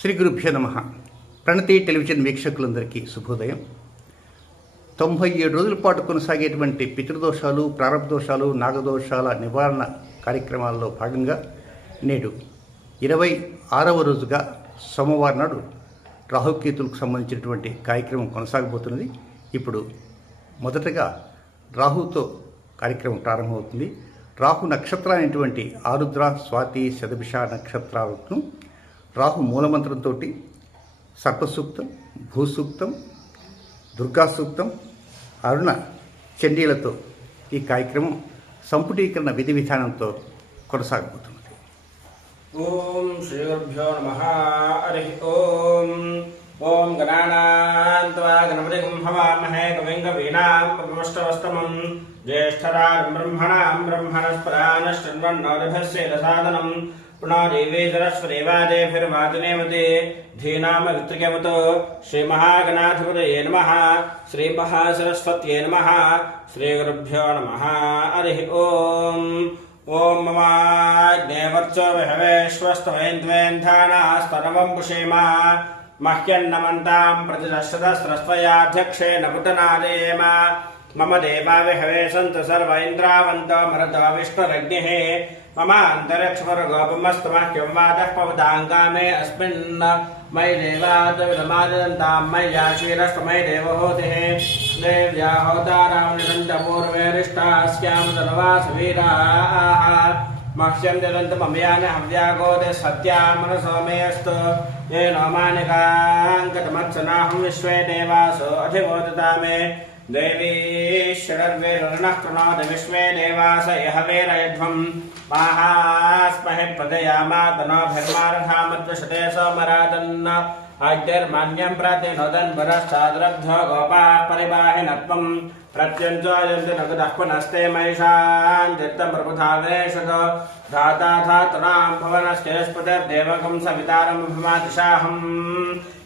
శ్రీ గురుభ్యో నమ. ప్రణతి టెలివిజన్ వీక్షకులందరికీ శుభోదయం. తొంభై ఏడు రోజుల పాటు కొనసాగేటువంటి పితృదోషాలు ప్రారంభదోషాలు నాగదోషాల నివారణ కార్యక్రమాల్లో భాగంగా నేడు ఇరవై ఆరవ రోజుగా సోమవారం నాడు రాహుకేతులకు సంబంధించినటువంటి కార్యక్రమం కొనసాగబోతున్నది. ఇప్పుడు మొదటగా రాహుతో కార్యక్రమం ప్రారంభమవుతుంది. రాహు నక్షత్రం అనేటువంటి ఆరుద్ర స్వాతి శతభిష నక్షత్రాలను రాహు మూలమంత్రంతో సర్పసూక్తం భూసూక్తం దుర్గా సూక్తం అరుణ చండీలతో ఈ కార్యక్రమం సంపుటీకరణ విధి విధానంతో కొనసాగబోతున్నది. ఓం శ్రీ గురుభ్యో నమ. హరి ఓం. ఓం గణానాన్త్వా గణపతిం హవామహే కవిం కవీనాం పరమష్టవస్తమం. జ్యేష్ఠరాజం బ్రహ్మణాం బ్రహ్మణస్పరానశ్చన్వన్నోరభస్యేదసాదనం पुनः देवेश्वरश्वरेवादेभिर्वादिनेमते धीनामवित्रिकमतो श्रीमहागणाधिपतये नमः श्रीमहासरस्वत्यै नमः श्रीगुरुभ्यो नमः हरिः ओम् ॐ ममाग्नेवर्चो विहवेश्वस्तमैन्द्वेन्धानास्तनवम् पुषेम मह्यन्नमन्ताम् प्रतिदशतस्रस्त्वयाध्यक्षेण पुतनादेम मम देवाविहवे सन्तु सर्व इन्द्रावन्तो मरुतो विष्णुरग्निः मम अन्तरिक्षमरुगोपमस्तु मह्यं वादः पवदाङ्गामे अस्मिन् मयि देवादविदमादन्तां मय्याशीरस्तु मयि देवहूतिः देव्या होतारां निरन्तपूर्वेरिष्टास्यां धनवासवीराः मह्यं दिदन्तमम्यान हव्यागोदे सत्यामनसो मेऽस्तु येनो मानिकाङ्कतमत्सनाहं विश्वे देवासो अधिबोधता मे देवी षडर्वेरुणः कृणोद विश्वे देवास यह वेरयध्वं माहास्महे प्रदयामातनोभिर्मारथामद्विषते सोमरातन्न अग्निर्मान्यं प्रति नोदन् वरश्चाद्रब्धो गोपाः परिबाहिनत्वम् प्रत्यञ्चोयन्ति नगदः पुनस्ते महिषान् चित्तं प्रबुधावेशत धाता धातॄणां भुवनश्चेष्पतिर्देवकं सवितारं भमातिशाहम्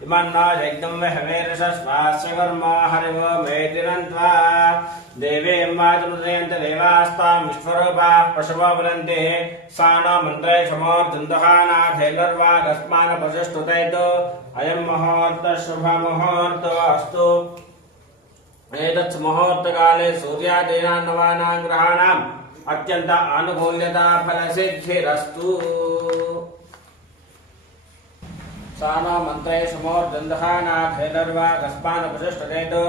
ఇమన్నా యజ్ఞం హవేరసస్వాస్యకర్మా హరివో మేతిరంత్వా దేవేమ్మాజమృతయంత దేవాస్తాం విశ్వరూపా పశవో బలంతే సానో మంత్రే సమోర్జుందుహానాథేలర్వా కస్మాన పశుష్టుతైతో అయం ముహూర్త శుభముహూర్తో అస్తు. ఏతత్ ముహూర్తకాలే సూర్యాదీనాన్నవానాం గ్రహాణం అత్యంత అనుకూల్యత ఫలసిద్ధిరస్తు सानो मन्त्रे समोर्दन्दहानाथैर्वागस्मानपशुष्टतैतो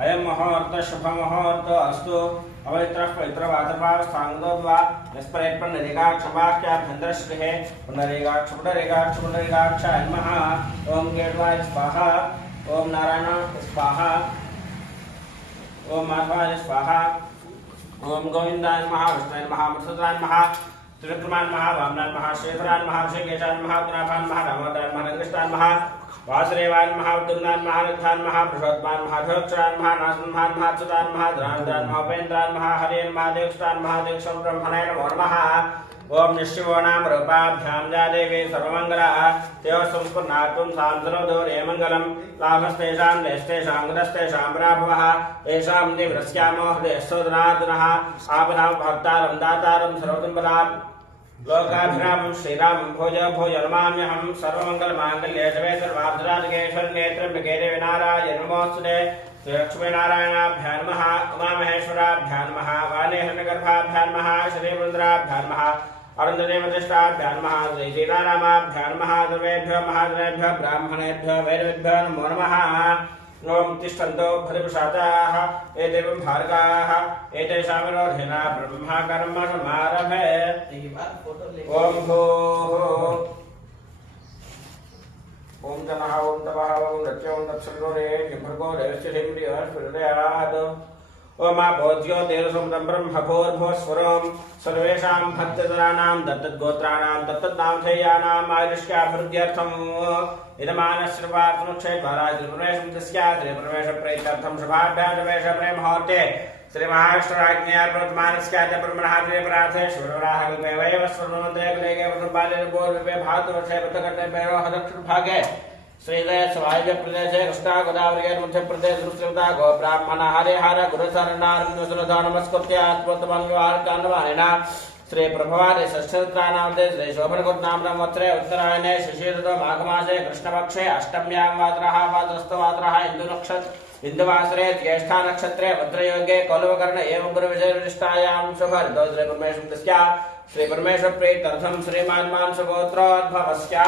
अयं मुहूर्तः, शुभमुहूर्तो अस्तु। पवित्रः पवित्रवातपावस्थाङ्गोद्वा निस्परेत्पन्नरेगाक्षवाक्याभ्यन्तरश्रिः पुनरेगाक्ष पुनरेगाक्ष पुनरेगाक्ष नमः ॐ गेड्वाय स्वाहा। ॐ नारायण स्वाहा। ॐ माधवाय स्वाहा। ॐ गोविन्दाय नमः, विष्णुय नमः, मधुसूदनाय नमः। त्रिविक्रमाय महा वामनाय महा शेखराय महा ऋषिकेशाय महा गुणाभाय महा दामोदराय महा रङ्गेशाय महा वासुदेवाय महा उद्दुम्नाय महा नित्याय महा पुरुषोत्तमाय महा महा नासन्माय महा अच्युताय महा धरान्ताय महा उपेन्द्राय महा हरे महा महा ॐ निश्चिवो नाम रूपाभ्यां या देवी सर्वमङ्गलः तेव संस्फुर्णात्वं सान्सरोदोरे मङ्गलं लाभस्तेषां देस्तेषां गुणस्तेषां प्राभवः। येषां दिव्रस्यामो हृदयस्सोदनादनः आपदां भक्तारं दातारं सर्वसम्पदां लोकाभिरामं श्रीरामं भोज भोज नमाम्यहं। सर्वमङ्गलमाङ्गल्ये शिवे सर्वाब्धराजगेश्वरनेत्रम्बिके देवी नारायण नमोऽस्तुते श्रीलक्ष्मीनारायणाभ्यां नमः उमामहेश्वराभ्यां नमः वाणीहरणगर्भाभ्यां नमः। श्रीवृन्द्राभ्यां नमः अरुन्धदेवतिष्ठाभ्यां नमः श्रीसीतारामाभ्यां नमः सर्वेभ्यो महाजनेभ्यो ब्राह्मणेभ्यो वैरवेभ्यो नमो नमः ॐ तिष्ठन्तो भरिपुषाताः एतेवं भार्गाः एतेषां विरोधेन ब्रह्मा कर्म समारभे ॐ भूः। ॐ जनः ॐ तपः ॐ नत्य ॐ तत्सर्गोरे भर्गो देवस्य धिम्रियः स्फुरदयात् ओमाभोज्योतिरसुमतं ब्रह्मभूर्भुवस्वरं सर्वेषां भक्तजनानां दत्तद्गोत्राणां दत्तद्नामधेयानाम् आयुष्याभिवृद्ध्यर्थम्। इदमानश्रवात्मक्षेपराजप्रवेशं तस्यात् श्रीप्रवेशप्रेत्यर्थं शुभाभ्याजवेशप्रेमहोर्ते श्रीमहाराष्ट्रराज्ञा प्रतमानस्याद्य भैरवः दक्षिणभागे श्रीदय स्वायव्य प्रदेशे कृष्णा गोदावरी मध्य प्रदेश गो ब्राह्मण हरे हर गुरु शरणारविंदसुरधा नमस्कृत्य आत्मतमंगवार कांडवानिना श्री प्रभवादे श्री उत्तरायणे शिशिरतो माघमासे कृष्णपक्षे अष्टम्यां वात्रः वात्रस्तवात्रः इन्दुनक्षत्र इन्दुवासरे ज्येष्ठा नक्षत्रे भद्रयोगे कौलवकर्ण एवं गुरुविजयविशिष्टायां शुभर्दो श्री परमेश्वर तस्या श्री परमेश्वर प्रीत्यर्थं श्रीमान् मान् सुगोत्रोद्भवस्या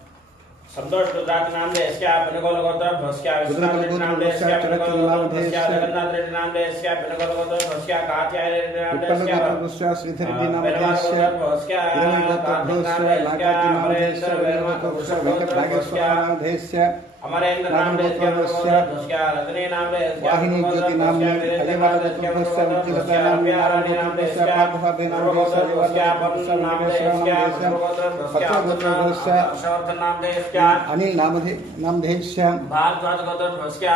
गोत्रोद्भवस्य रामकृष्णामधेयस्य उत्पन्न गोत्रोद्भवस्य अपरगुरुहिमालयनामधेयस्य उत्पन्न गोत्रोद्भवस्य माधवीनाम्नीं कन्ने कण्डिकां देस्या पद्मश्री गोत्रोद्भवस्य प्रभाकरनामधेयस्य नागेश गोत्रोद्भवस्य गोकुलश्री नामधेयस्य रोशनी नागेशां देस्या अमरेश्वरी नामधेयस्य गोत्रोद्भवस्य गोकुलगोत्रोद्भवस्य नन्दननामधेयस्य संतोष रुद्राक्ष नाम देस्या पिनकोल गोत्र भस्या विश्वनाथ रेड्डी नाम देस्या गोत्र जगन्नाथ रेड्डी नाम गोत्र भस्या कात्यायन रेड्डी नाम अमरेंद्र नाम देस्या भस्या नाम वाहिनी ज्योति नारायण अजयवाल गोत्रोद्भवस्य नागेश्वर नामधेयस्य पत्र नाम देस्या अनिल नामधे नामधेयस्य भारद्वाज गोत्र भस्या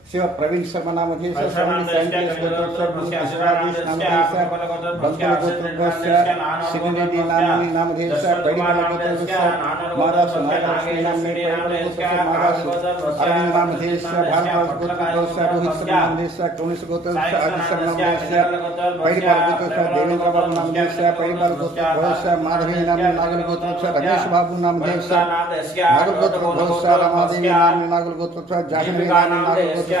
प्रभा प्रभा शिव प्रवीण शर्मा माधवी नागल रमेश बाबू नागल गोत्रोद्भवस्य रमादेवी नामनी नागल गोत्रोद्भवस्य जाह्नवी नामनी नागल गोत्रोद्भवस्य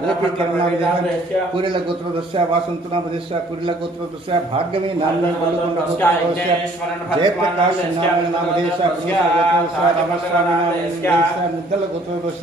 नामधेयस्य कौशल गोत्रोद्भवस्य नागरामेश्वर नामधेयस्य कौशल गोत्रोद्भवस्य नागकोशी नामधेयस्य दासव गोत्रोद्भवस्य गोपीकरण नामधेयस्य पुरिल गोत्रोद्भवस्य वासंत नामधेयस्य पुरिल गोत्रोद्भवस्य भाग्यवी नामनी बल्लुकुंड गोत्रोद्भवस्य जयप्रकाश नामनी नामधेयस्य पुरुष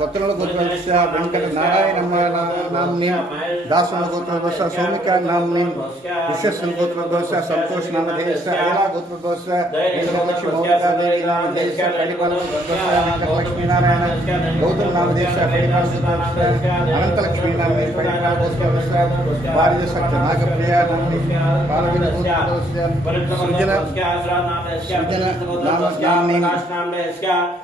पत्रलगोत्रस्य नाम दासनगोत्रस्य सौमिकानाम्नि विशेषणगोत्रस्य सन्तोषनामधेयस्य अयलागोत्रस्य नीलमलक्ष्मीमौलिकादेवीनामधेयस्य कलिबलस्य वेङ्कटलक्ष्मीनारायण गौतमनामधेयस्य कलिबलस्य अनन्तलक्ष्मीनाम्नि परिणागोत्रस्य भारतस्य नागप्रियानाम्नि कालविनगोत्रस्य सृजन सृजन नाम्नि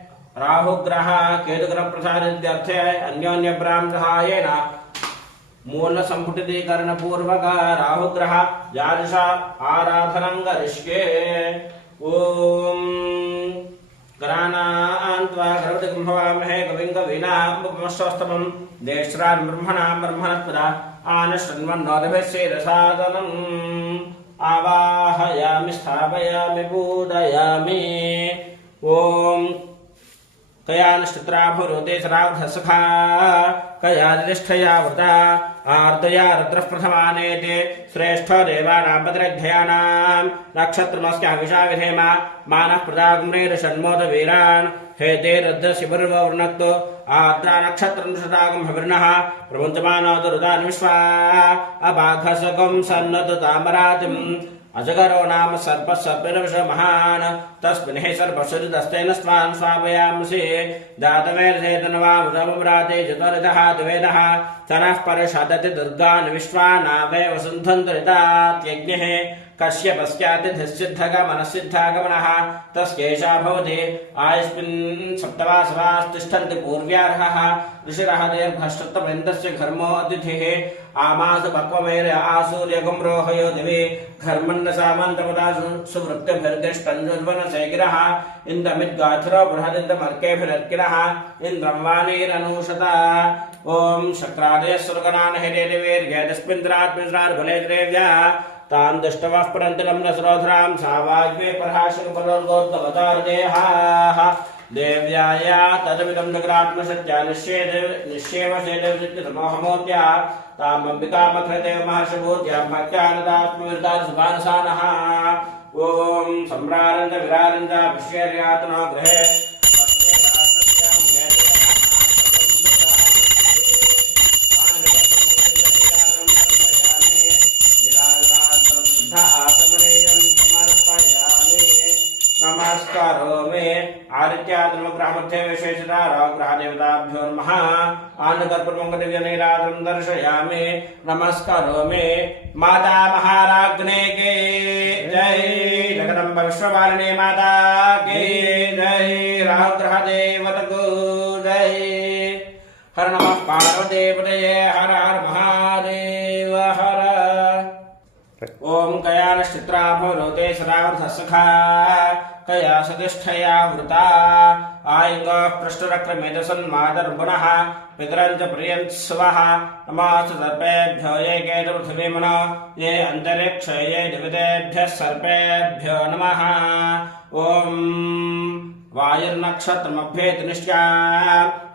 राहुग्रह केतुग्रह प्रसादित्यर्थे अन्योन्य ब्राह्म सहायेन मूल संपुटितीकरण पूर्वक राहुग्रह यादृश आराधनं करिष्ये ॐ गणानान्त्वा गणपतिं आवाहयामि, स्थापयामि, पूजयामि। ॐ कयानुष्ठित्राभुरुते सरावधसखा कयादिष्ठया वृता आर्दया रुद्रः प्रथमानेते श्रेष्ठ देवानां पदरघ्यानां नक्षत्रमस्य हविषा विधेम मानः प्रदागुम्रेरषण्मोदवीरान् हे ते रुद्रस्य पूर्ववर्णक्तो आर्द्रा नक्षत्रं सदागं हविर्नः प्रमुञ्चमानोदरुदान् विश्वा अबाघसकं सन्नत तामरातिम् अजगरो नाम सर्पः सर्पिरविष महान्। तस्मिन् हि सर्पसुरिदस्तेन स्वान् स्वापयांसि। दातवेर्धेतनवामुदमराते चतुर्धः द्वेदः तनः परिषदति दुर्गान् विश्वानावे वसुन्धन्तरितात्यज्ञः कश्यपस्यातिथिसिद्धगमनसिद्धागमनः तस्यैषा भवति। आयुष्मिन् सप्तवासवास्तिष्ठन्ति पूर्व्यार्हः। ऋषिरः दीर्घश्रुतवृन्दस्य घर्मो अतिथिः। आमासु पक्वमेर आसूर्यगुं रोहयो दिवि। घर्मन्न सामन्तमुदा सुवृत्तिभिर्दिष्टञ्जुर्वनशेखिरः इन्द्रमिद्गाथुरो बृहदिन्दमर्केभिरर्किणः इन्द्रं वाणीरनूषता ॐ शक्रादय सुरगणान् द्रेव्या तान् दृष्टवः परन्तरं न सरोधरां सा वाग्वे देव्याया तदमिदं नगरात्मसत्या निश्चेद निश्चेव शेदविद्यतमोहमोद्या तामम्बिकामखदेव महर्षभूत्या भक्त्यानदात्मविरदासुभानसानः ॐ सम्रारञ्ज विरारञ्ज विश्वेर्यातनो गृहे आदित्याद्रमग्रहमध्ये विशेषता राग्रहदेवताभ्यो नमः। आनकर्पूर्वङ्गदिव्यनैरात्रं दर्शयामि। नमस्कारो मे माता महाराज्ञे के। जय जगदम्ब विश्ववारिणे माता के। जय राग्रहदेवतको जय। हर नमः पार्वतीपतये। हर हर महादेव। हर। ॐ कयानश्चित्राभोरोते सदावर्थसखा कया सतिष्ठया वृता। आयुङ्गः पृष्ठरक्रमेदसन्मादर्पुनः पितरं च प्रियन्स्वः नमास्तु सर्पेभ्यो ये केतपृथिवीमनो ये अन्तरिक्ष ये दिवितेभ्यः सर्पेभ्यो नमः। ॐ वायुर्नक्षत्रमभ्येति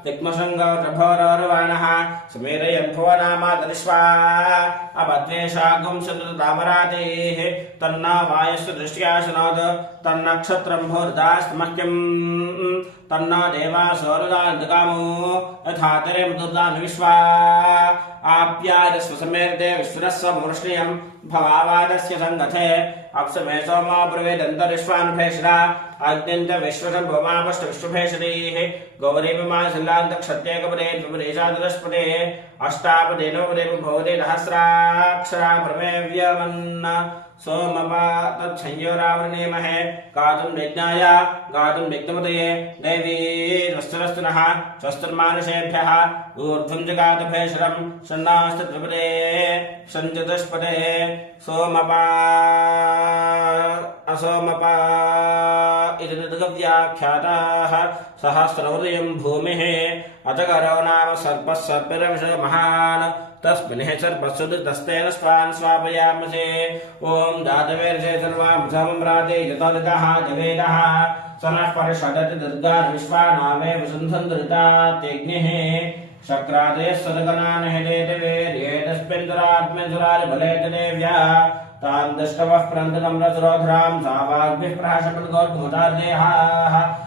తిక్మశృంగో త్రిభోరోరువాణः సుమేరయంభువనామాదనిష్వా అపద్వేషాగం చంద్రతామరాదేः తన్నా వాయుస్సు దృష్ట్యా శృణోదు తన్నక్షత్రం భూర్దాస్తమహ్యం तन्नो देवासोरुदान्तकामो यथा तिरेमदुर्दान् विश्वा आप्यायस्व समेर्दे विश्वरस्व मृष्णियम् भवावादस्य सङ्गथे। अप्समे सोमा ब्रवेदन्तरिश्वानुभेषणा अग्निञ्च विश्वसम्भवामष्ट विश्वभेषणीः गौरीपमाशिलान्तक्षत्येकपदे द्विपदेशादृष्पदे अष्टापदे नवपदे भवते सहस्राक्षरा प्रमेव्यमन्न सोमपा तच्छंयोरावृणीमहे गातुं यज्ञाय गातुं यज्ञपदये दैवी स्वस्तिरस्तुनः स्वस्तिर्मानुषेभ्यः ऊर्ध्वं जगातभेषरं षण्णास्तत्रिपदे सञ्चतुष्पदे सोमपा, असोमपा इति भूमिः। अजगरो नाम सर्पः सर्पिरविष महान्। तस्मिन् सर्पस्सुदुतस्तेन स्वान् स्वापयामसे ॐ दातवेर्षे सर्वामुसमम्राते यतोदितः, जवेदः। स नः परिषदति दुर्गान् विश्वानामे वसुन्धन्दृतात्यग्निः शक्रादयः तान् दृष्टवः प्रहशपद्गोद्मुदार्देहाः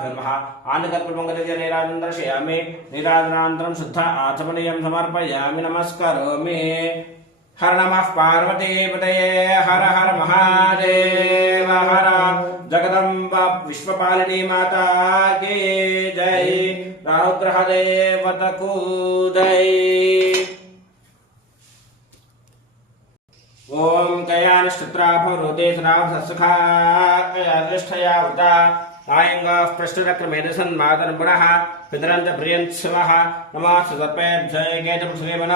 नमः आनकल्पमङ्गलव्यनिराजनर्शयामि निराजनान्तरं शुद्ध आचमनीयं समर्पयामि। नमस्करोमि। हर नमः पार्वतीपतये हर हर महादेव। हर जगदम्ब विश्वपालिनी माता की जय। राहुग्रह देवत को जय ॐ कयानुष्टुत्राभवरोदेशरावसुखा कयादृष्टया वृता आयङ्गाः पृष्ठचक्रमेधसन्मातर्गुणः पितरन्त प्रियन्त्सवः नमः सर्पेभ्य एकेतपृथ्वीमन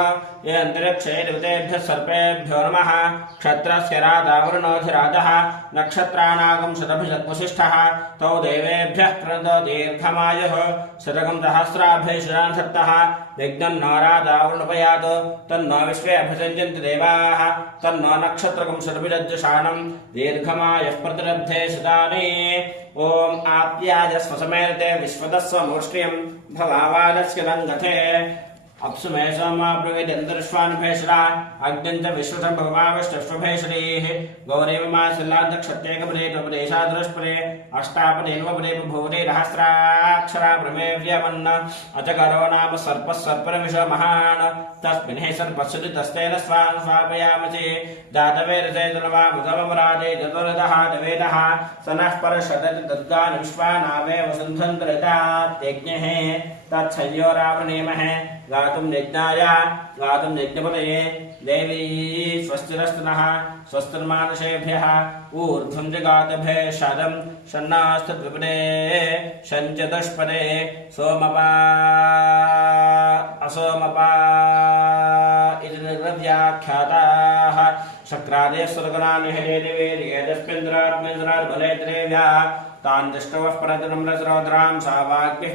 ये अन्तरिक्षे देवतेभ्यः सर्पेभ्यो नमः। क्षत्रस्य राजावरुणोऽधिराजः नक्षत्राणागं शतभिषद्वसिष्ठः। तौ देवेभ्यः प्रणतो दीर्घमायुः। शतकं सहस्राभ्यशरान् सप्तः यज्ञं न राजावरुणपयात् तन्नो विश्वे अभिसञ्जन्ति देवाः। तन्नो नक्षत्रकं शतभिषद्जुषाणं दीर्घमायुः प्रतिलब्धे शतानि ॐ आप्याजस्व समेते विश्वदस्व मूष्टियं भवावादस्य लङ्घते अप्सु मे सोमाब्रवीदन्तर्श्वानुभेषणा अग्निञ्च विश्वसम्भवाविष्टश्वभेषणीः गौरेव मा शिलाध्यक्षत्येकपदे कपदेशादृष्पदे अष्टापदे नवपदे बभूवदे सहस्राक्षरा प्रमेव्यवन्न अजगरो नाम सर्पः सर्परमिष महान् तस्मिन् सर्पस्सुति स्वान् स्वापयामसि जातवेरसे तुलवामुदमराजे दवेदः स नः परषदति तद्गान् विश्वानामे वसुन्धन्त्रजात्यज्ञः तच्छय्यो रावणेमहे गातुं यज्ञाय गातुं यज्ञपतये, देवी स्वस्तिरस्तु नः स्वस्तिर्मानुषेभ्यः ऊर्ध्वं जगातभे शतं षण्णास्तद्विपदे शञ्चतुष्पदे सोमपा, असोमपा इति तान् दृष्टवः सा वाग्भिः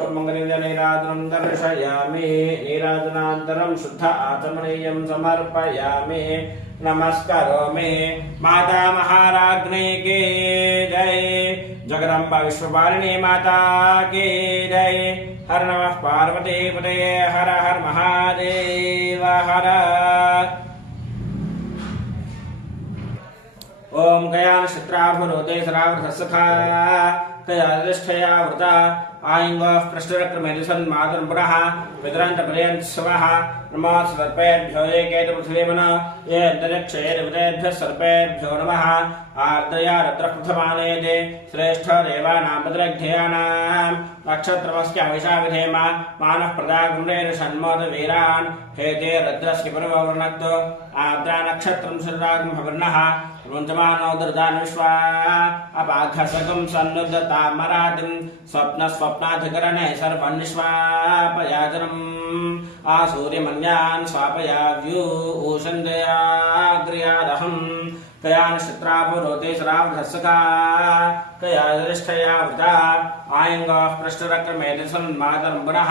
नीराजनं दर्शयामि नीराजनान्तरं शुद्ध आचमनीयं समर्पयामि। नमस्करोमि। माता महाराज्ञे के जय। जगदम्बा विश्वपालिनी माता के जय। हर नमः पार्वती पतये हर हर महादेव हर। ॐ गयानक्षत्राभुरोदे सरावृतसखा कयाधिष्ठया वृता, आयङ्गः पृष्ठरक्रमेदुसन्मातर्पुरः पितरन्तपर्यन्त्सवः नमः सर्पेभ्यो ये देवतेभ्यः सर्पेभ्यो नमः, आर्द्रया रत्रप्रथमानयते श्रेष्ठ देवानां पितरग्ध्ययानां नक्षत्रमस्य विधेम, मानः प्रदागुण्डेन षण्मोदवीरान् हेते रद्रस्य भवर्णः रुञ्जमानो दृदान् विश्वा अपाघसकं सन्नुदतामरातिं स्वप्नस्वप्नाधिकरणे सर्वन्निष्वापयाजनम्। आसूर्यमन्यान् स्वापयाव्यो सरावधस्सका कयादृष्टया वृता आयङ्गाः पृष्ठरक्रमेतसन्मातरं पुनः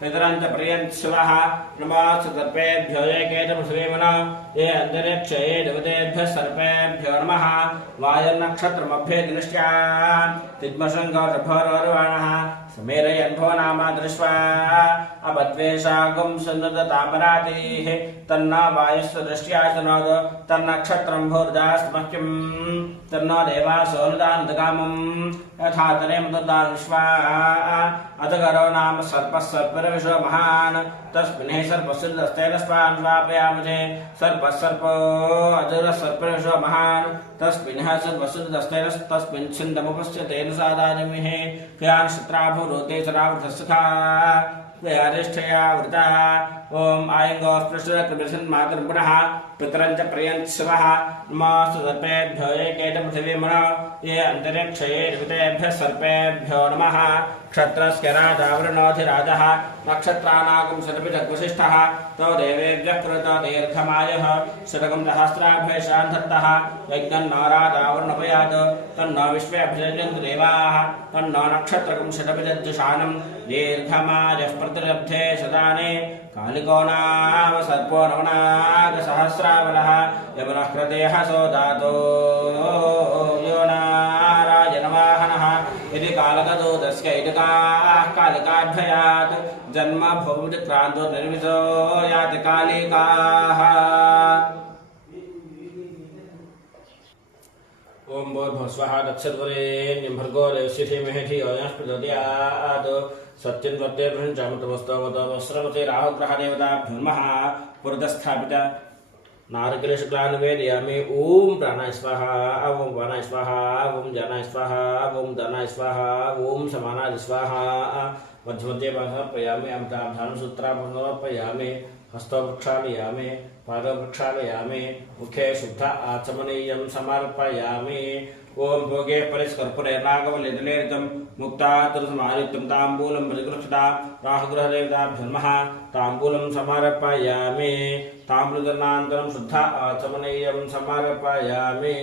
पितरञ्च प्रियन्शिवः नमः सर्पेभ्यो एकेत पृथ्वीमन ये अन्तरिक्षे देवतेभ्यः सर्पेभ्यो नमः दृष्ट्या समेरयन्भो नाम दृष्ट्वा अपद्वेषागुं सन्नदतामरातिः तन्न वायुस्य दृष्ट्या शृणोद तन्नक्षत्रं तन्नो देवासोनुदानुदकामम् यथा तरेम तद्दान् विश्वा अधगरो नाम सर्पः सर्परविशो महान्। तस्मिन् हि सर्पस्य दस्तेन स्वान् स्वापयामजे। सर्पः सर्पो अजरः सर्परविशो महान्। तस्मिन् ह सर्पस्य तस्मिन् छिन्दमुपस्य तेन सादानिमिः। क्रियान् शत्राभूरोते सरावृतसुखा अरिष्ठया वृता। ॐ आयङ्गोस्पृष्टकृतिसन्मातर् पुनः पितरं च प्रियन्त्सवः नमस्तु सर्पेभ्यो एकेत पृथिवीमन ये अन्तरिक्षे निमितेभ्यः सर्पेभ्यो नमः। क्षत्रस्य राजावृणोऽधिराजः नक्षत्राणागं शतभिषद्वसिष्ठः तौ देवेभ्यः कृत दीर्घमायः। शतकं सहस्राभ्यशान् दत्तः यज्ञं न तन्नो विश्वे अभिषजन्तु देवाः। तन्नो नक्षत्रकं दीर्घमायः प्रतिलब्धे सदाने कालिको नाम सर्पो नवनागसहस्रावलः यमुनः कृतेः सोदातो यो नारायणवाहनः। यदि कालकदूतस्य इदकाः कालिकाभ्ययात्, जन्म भूमिक्रान्तो निर्मितो याति कालिकाः। ओम भूर्भुवः स्वः दक्षद्वरेण्यं भर्गो देवस्य धीमहि धियो यो नः प्रचोदयात् सत्यं वर्तेर्भञ्चामृतमस्तवतमस्रवते राहुग्रहदेवताभ्यो नमः पुरतस्थापित। नारकेलशुक्लानुवेदयामि ॐ प्राणाय स्वाहा, ॐ वाणाय स्वाहा, ॐ जानाय स्वाहा, ॐ दानाय स्वाहा, ॐ समानाय स्वाहा। मध्यमध्ये समर्पयामि, अमृताभ्यां सूत्राभ्यां समर्पयामि हस्तो प्रक्षालयामि पादौ मुखे शुद्ध आचमनीयं समर्पयामि। ॐ भोगे परिस्कर्पुरेर्नागवलिदलेरितं मुक्तातुरसमायुक्तं ताम्बूलं प्रतिगृक्षता राहुगृहदेवताभ्यो नमः ताम्बूलं समर्पयामि। ताम्बूलदर्नान्तरं शुद्ध आचमनीयं समर्पयामि।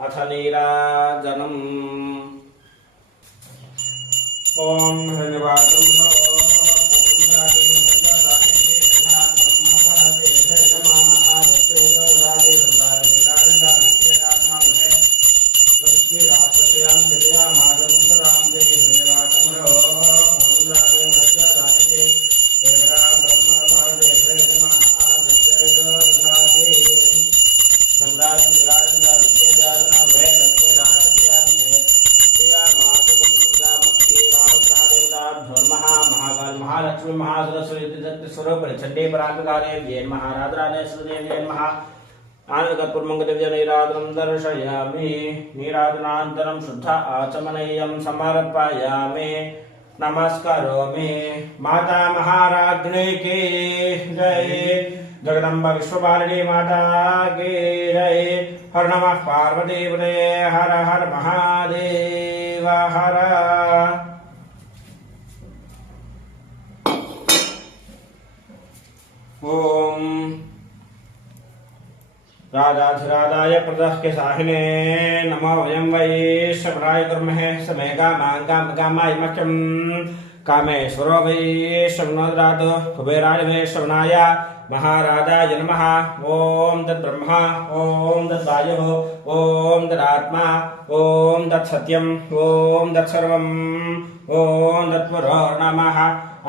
अथ नीराजनम् ॐ धन्यवादं। चंडी परात्मकाले जय महाराजराजे सुदेव जय महा। आनन्दकर्पूर्मङ्गलव्य नीराजनं दर्शयामि। शुद्ध आचमनीयं समर्पयामि। नमस्करोमि। माता महाराज्ञे की जय। जगदम्बा विश्वपालिनी माता की जय। हर नमः पार्वतीपदे हर हर महादेव। हर ओम। राजाधिराजाय प्रदः के साहिने नमो वयं वै श्रवणाय कुर्महे समेगा माङ्गां कामाय मह्यं। कामेश्वरो वै श्रवणोदरात् कुबेराय वै श्रवणाय महाराजाय नमः। ॐ तद्ब्रह्मा। ॐ तद्वायुः ॐ तदात्मा। ॐ तत्सत्यम्। ॐ तत्सर्वम्। ॐ तत्पुरो नमः।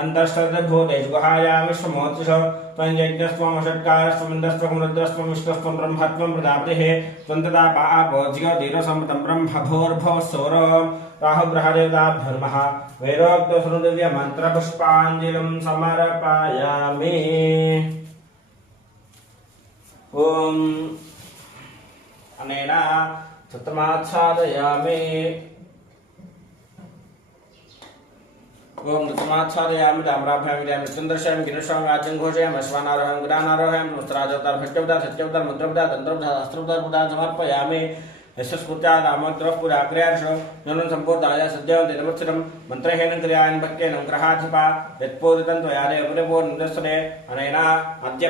अन्तःश्रद्धभूतेषु गुहायां विश्वमोत्सुष त्वञ्जज्ञस्त्वं षट्कारस्त्वमिन्द्रस्त्वं रुद्रस्त्वं विष्णुस्त्वं ब्रह्मत्वं प्रजापतिः त्वं तदा पापो ज्योतिरसमतं ब्रह्म भूर्भुवः सौर राहुग्रहदेवताभ्यो वैरोक्तसुरदिव्यमन्त्रपुष्पाञ्जलिं समर्पयामि। ॐ अनेन सतमाच्छादयामि ओम नृतमाच्छादयामि ताम्राभ्यामि दयामि चन्द्रश्यामि गिरिश्वामि राज्यं घोषयामि अश्वानारोहं गदानारोहं नुस्त्राजोतार मंत्रवतार तन्त्रवतार अस्त्रवतार पुतार समर्पयामि यस्य स्फूर्त्या नामोत्तरः पुराग्र्यार्ष नूनं सम्पूर्णाय सद्यवन्ति नमस्कृतं मन्त्रहेन क्रियान् भक्तेन ग्रहाधिपा, यत्पूरितं त्वया देवपूर्णन्दस्सने अनेन अद्य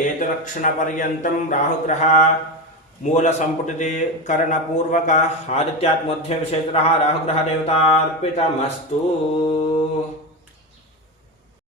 एतरक्षणपर्यन्तं राहुग्रह। मूलसम्पुटिते राहु ग्रह देवता राहुग्रहदेवतार्पितमस्तु।